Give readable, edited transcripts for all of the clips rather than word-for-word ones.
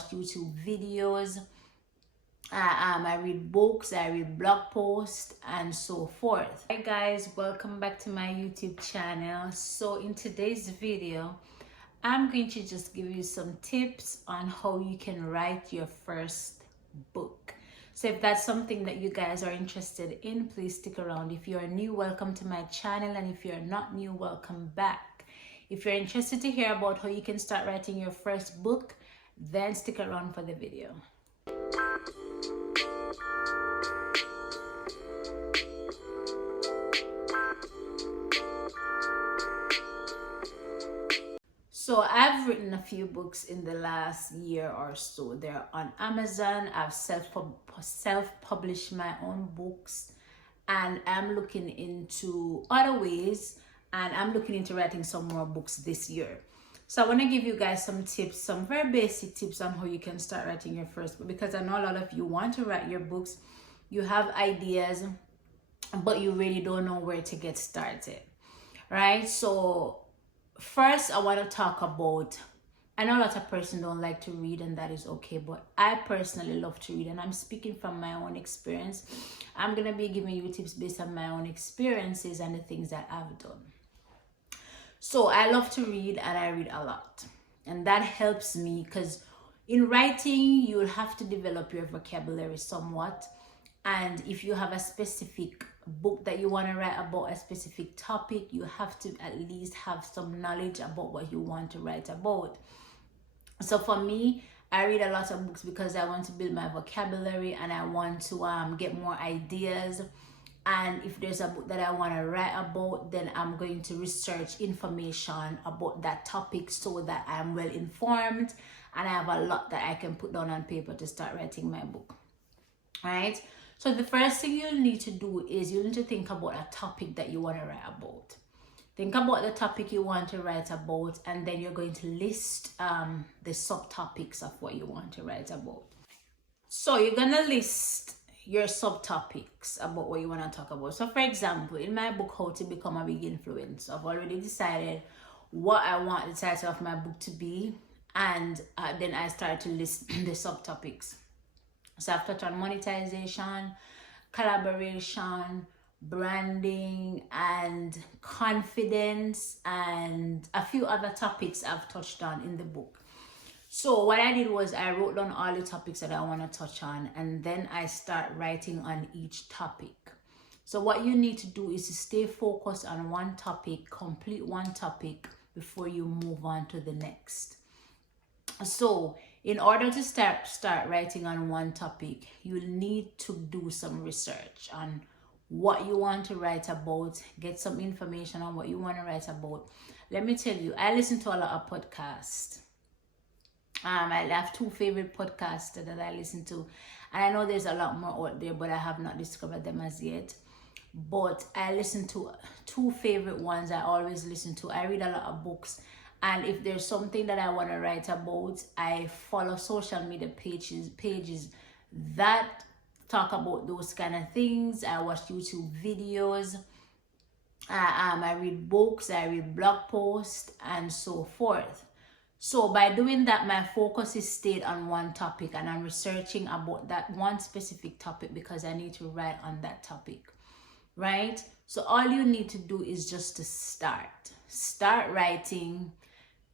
watch YouTube videos, I read books, I read blog posts, and so forth. Hi guys, welcome back to my YouTube channel. So in today's video, I'm going to just give you some tips on how you can write your first book. So if that's something that you guys are interested in, please stick around. If you're new, welcome to my channel, and if you're not new, welcome back. If you're interested to hear about how you can start writing your first book, then stick around for the video. So I've written a few books in the last year or so. They're on Amazon. I've self-published my own books, and I'm looking into other ways, and I'm looking into writing some more books this year. So I want to give you guys some tips, some very basic tips on how you can start writing your first book, because I know a lot of you want to write your books, you have ideas, but you really don't know where to get started, right? So first, I want to talk about, I know a lot of person don't like to read, and that is okay, but I personally love to read, and I'm speaking from my own experience. I'm going to be giving you tips based on my own experiences and the things that I've done. So I love to read, and I read a lot, and that helps me because in writing, you'll have to develop your vocabulary somewhat. And if you have a specific book that you want to write about a specific topic, you have to at least have some knowledge about what you want to write about. So for me, I read a lot of books because I want to build my vocabulary, and I want to get more ideas. And if there's a book that I want to write about, then I'm going to research information about that topic so that I'm well informed, and I have a lot that I can put down on paper to start writing my book. Right? So the first thing you'll need to do is you need to think about a topic that you want to write about. Think about the topic you want to write about, and then you're going to list the subtopics of what you want to write about. So you're going to list your subtopics about what you want to talk about. So for example, in my book, How to Become a Big Influence, I've already decided what I want the title of my book to be, and then I start to list the subtopics. So I've touched on monetization, collaboration, branding, and confidence, and a few other topics I've touched on in the book. So what I did was I wrote down all the topics that I want to touch on, and then I start writing on each topic. So what you need to do is to stay focused on one topic, complete one topic before you move on to the next. So in order to start writing on one topic, you need to do some research on what you want to write about, get some information on what you want to write about. Let me tell you, I listen to a lot of podcasts. I have two favorite podcasts that I listen to, and I know there's a lot more out there, but I have not discovered them as yet. But I listen to two favorite ones I always listen to. I read a lot of books, and if there's something that I want to write about, I follow social media pages that talk about those kind of things. I watch YouTube videos. I read books. I read blog posts, and so forth. So by doing that, my focus is stayed on one topic, and I'm researching about that one specific topic because I need to write on that topic, right? So all you need to do is just to start writing.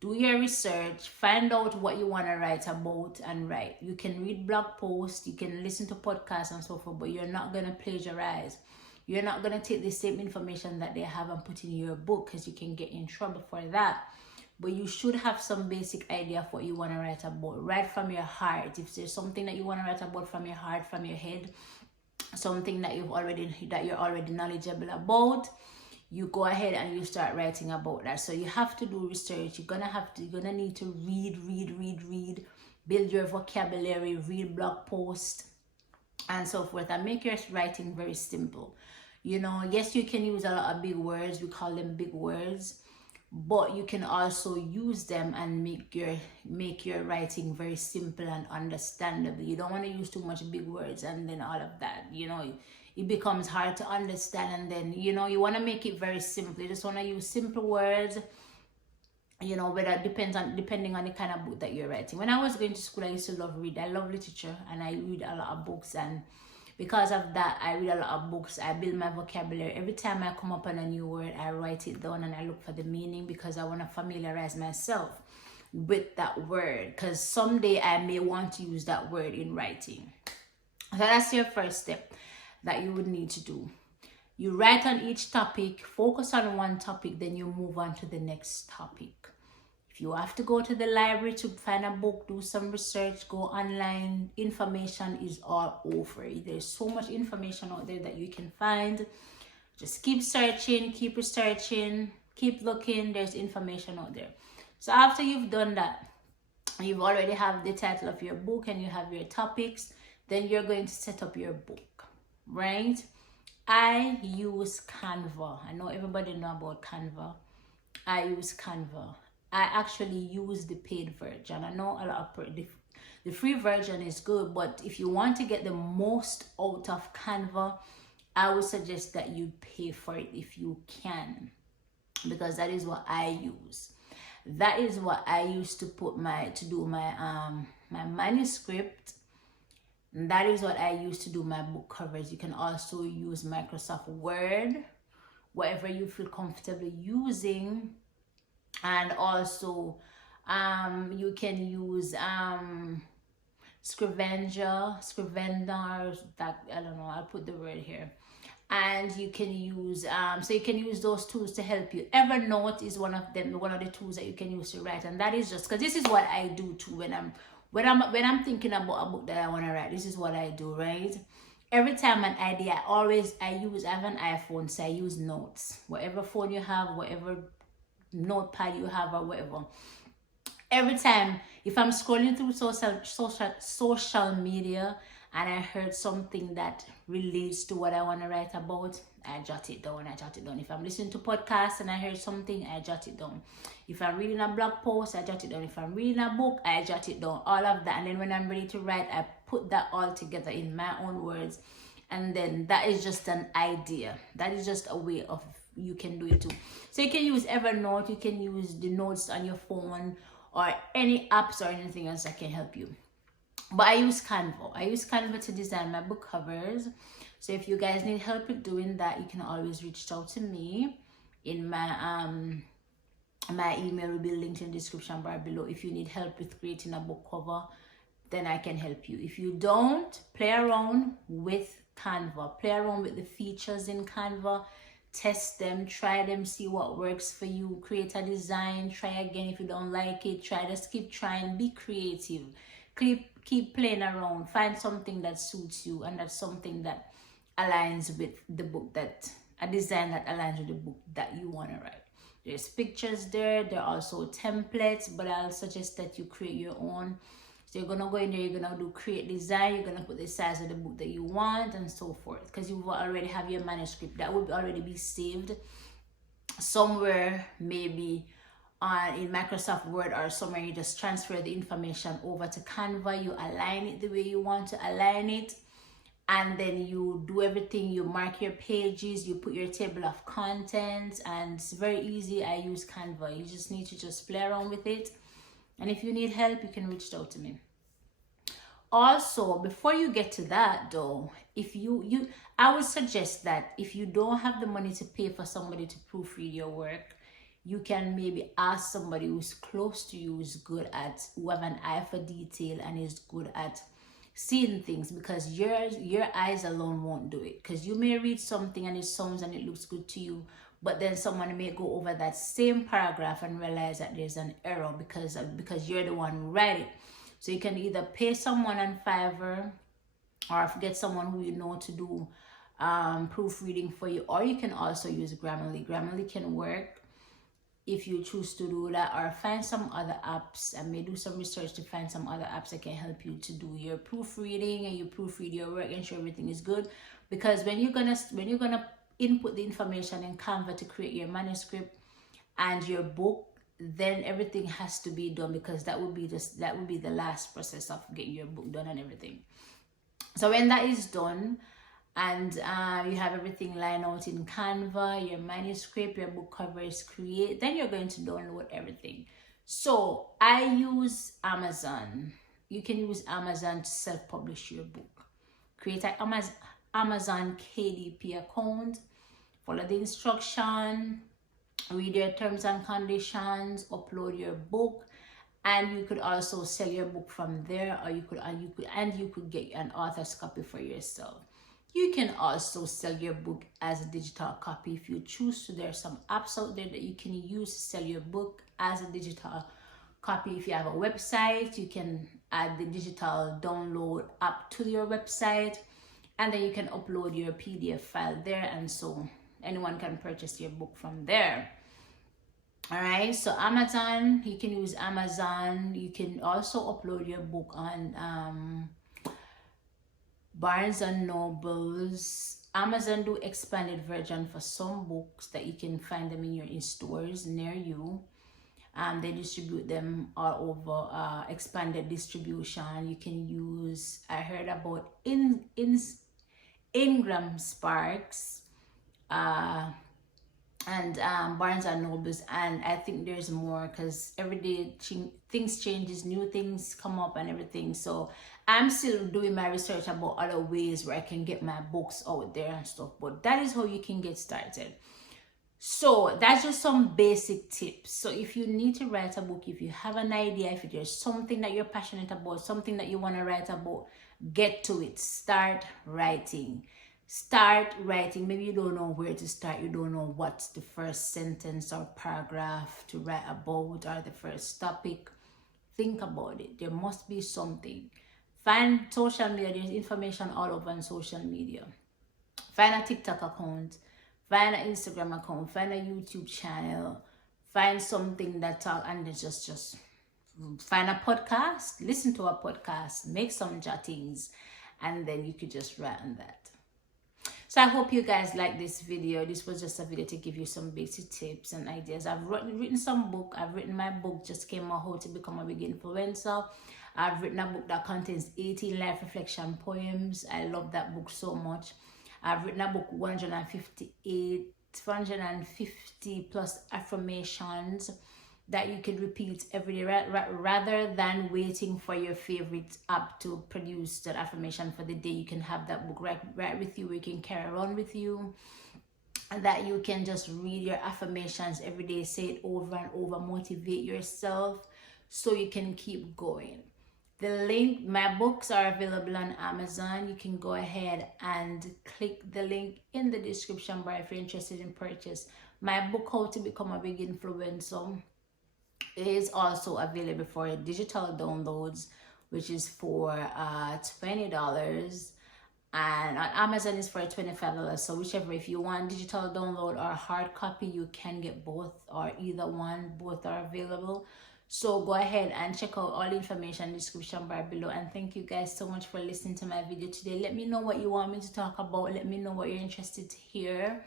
Do your research, find out what you want to write about, and write. You can read blog posts, you can listen to podcasts and so forth, but you're not going to plagiarize. You're not going to take the same information that they have and put in your book, because you can get in trouble for that. But you should have some basic idea of what you want to write about. Write from your heart. If there's something that you want to write about from your heart, from your head, something that you're already knowledgeable about, you go ahead and you start writing about that. So you have to do research. You're gonna need to read, build your vocabulary, read blog posts and so forth, and make your writing very simple. You know, yes, you can use a lot of big words, we call them big words, but you can also use them and make your writing very simple and understandable. You don't want to use too much big words, and then all of that, you know, it becomes hard to understand. And then, you know, you want to make it very simple. You just want to use simple words you know, whether it depending on the kind of book that you're writing. When I was going to school, I used to love read. I love literature and I read a lot of books, and because of that, I read a lot of books. I build my vocabulary. Every time I come up on a new word, I write it down and I look for the meaning, because I want to familiarize myself with that word, because someday I may want to use that word in writing. So that's your first step that you would need to do. You write on each topic, focus on one topic, then you move on to the next topic. If you have to go to the library to find a book, do some research, go online, information is all over. There's so much information out there that you can find. Just keep searching, keep researching, keep looking. There's information out there. So after you've done that, you've already have the title of your book and you have your topics, then you're going to set up your book, right? I use Canva. I know everybody know about Canva. I use Canva. I actually use the paid version. I know a lot of the free version is good, but if you want to get the most out of Canva, I would suggest that you pay for it if you can, because that is what I use. That is what I use to do my manuscript. And that is what I use to do my book covers. You can also use Microsoft Word, whatever you feel comfortable using. And also you can use Scrivener, that, I don't know, I'll put the word here. And you can use so you can use those tools to help you. Evernote is one of the tools that you can use to write, and that is just because this is what I do too when I'm thinking about a book that I want to write. This is what I do, right? Every time an idea, I have an iPhone, so I use notes. Whatever phone you have, whatever notepad you have, or whatever. Every time, if I'm scrolling through social media and I heard something that relates to what I want to write about, I jot it down. If I'm listening to podcasts and I heard something, I jot it down. If I'm reading a blog post, I jot it down. If I'm reading a book, I jot it down. All of that. And then when I'm ready to write, I put that all together in my own words. And then that is just an idea. That is just a way of, you can do it too. So you can use Evernote, you can use the notes on your phone, or any apps or anything else that can help you. But I use Canva. I use Canva to design my book covers. So if you guys need help with doing that, you can always reach out to me. In my my email will be linked in the description bar below. If you need help with creating a book cover, then I can help you. If you don't, play around with Canva. Play around with the features in Canva. Test them, try them, see what works for you. Create a design, try again if you don't like it. Just keep trying, be creative. Keep playing around. Find something that suits you, and that's something that aligns with the book, a design that aligns with the book that you want to write. There's pictures there. There are also templates, but I'll suggest that you create your own. So you're gonna go in there, you're gonna do create design, you're gonna put the size of the book that you want and so forth, because you will already have your manuscript that will already be saved somewhere, maybe in Microsoft Word or somewhere. You just transfer the information over to Canva, you align it the way you want to align it, and then you do everything. You mark your pages, you put your table of contents, and it's very easy. I use Canva. You just need to just play around with it. And if you need help, you can reach out to me. Also, before you get to that though, if I would suggest that if you don't have the money to pay for somebody to proofread your work, you can maybe ask somebody who's close to you, who have an eye for detail and is good at seeing things, because your eyes alone won't do it. Because you may read something and it sounds and it looks good to you, but then someone may go over that same paragraph and realize that there's an error because you're the one who read it. So you can either pay someone on Fiverr, or get someone who you know to do proofreading for you, or you can also use Grammarly. Grammarly can work if you choose to do that, or find some other apps. I may do some research to find some other apps that can help you to do your proofreading, and you proofread your work, ensure everything is good. Because when you're gonna input the information in Canva to create your manuscript and your book, then everything has to be done, because that would be the last process of getting your book done and everything. So when that is done, and you have everything lined out in Canva, your manuscript, your book cover is created, then you're going to download everything. So I use Amazon. You can use Amazon to self-publish your book. Create an Amazon KDP account, follow the instruction, read your terms and conditions, upload your book, and you could also sell your book from there, or you could get an author's copy for yourself. You can also sell your book as a digital copy if you choose to. There's some apps out there that you can use to sell your book as a digital copy. If you have a website, you can add the digital download app to your website, and then you can upload your PDF file there, and so anyone can purchase your book from there. All right, so Amazon, you can use Amazon. You can also upload your book on Barnes and Nobles. Amazon do expanded version for some books that you can find them in stores near you. They distribute them all over, expanded distribution. You can use, I heard about Ingram Sparks, and Barnes and Nobles, and I think there's more, because every day things changes, new things come up and everything. So I'm still doing my research about other ways where I can get my books out there and stuff, but that is how you can get started. So that's just some basic tips. So if you need to write a book, if you have an idea, if there's something that you're passionate about, something that you want to write about, get to it. Start writing. Maybe you don't know where to start. You don't know what's the first sentence or paragraph to write about, or the first topic. Think about it. There must be something. Find social media. There's information all over on social media. Find a TikTok account. Find an Instagram account. Find a YouTube channel. Find something that talk, and just find a podcast. Listen to a podcast. Make some jottings, and then you could just write on that. So I hope you guys like this video. This was just a video to give you some basic tips and ideas. I've written some book. I've written my book, just came out, How to Become a Big Influencer. I've written a book that contains 18 life reflection poems. I love that book so much. I've written a book, 450 plus affirmations that you can repeat every day, rather than waiting for your favorite app to produce that affirmation for the day. You can have that book right with you. You can carry around with you, and that you can just read your affirmations every day, say it over and over, motivate yourself so you can keep going. The link, my books are available on Amazon. You can go ahead and click the link in the description bar if you're interested in purchase. My book, How to Become a Big Influencer, is also available for digital downloads, which is for $20, and on Amazon is for $25. So whichever, if you want digital download or hard copy, you can get both, or either one. Both are available. So go ahead and check out all the information in the description bar below. And thank you guys so much for listening to my video today. Let me know what you want me to talk about. Let me know what you're interested to hear.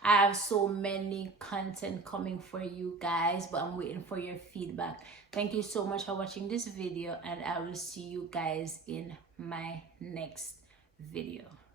I have so many content coming for you guys, but I'm waiting for your feedback. Thank you so much for watching this video, and I will see you guys in my next video.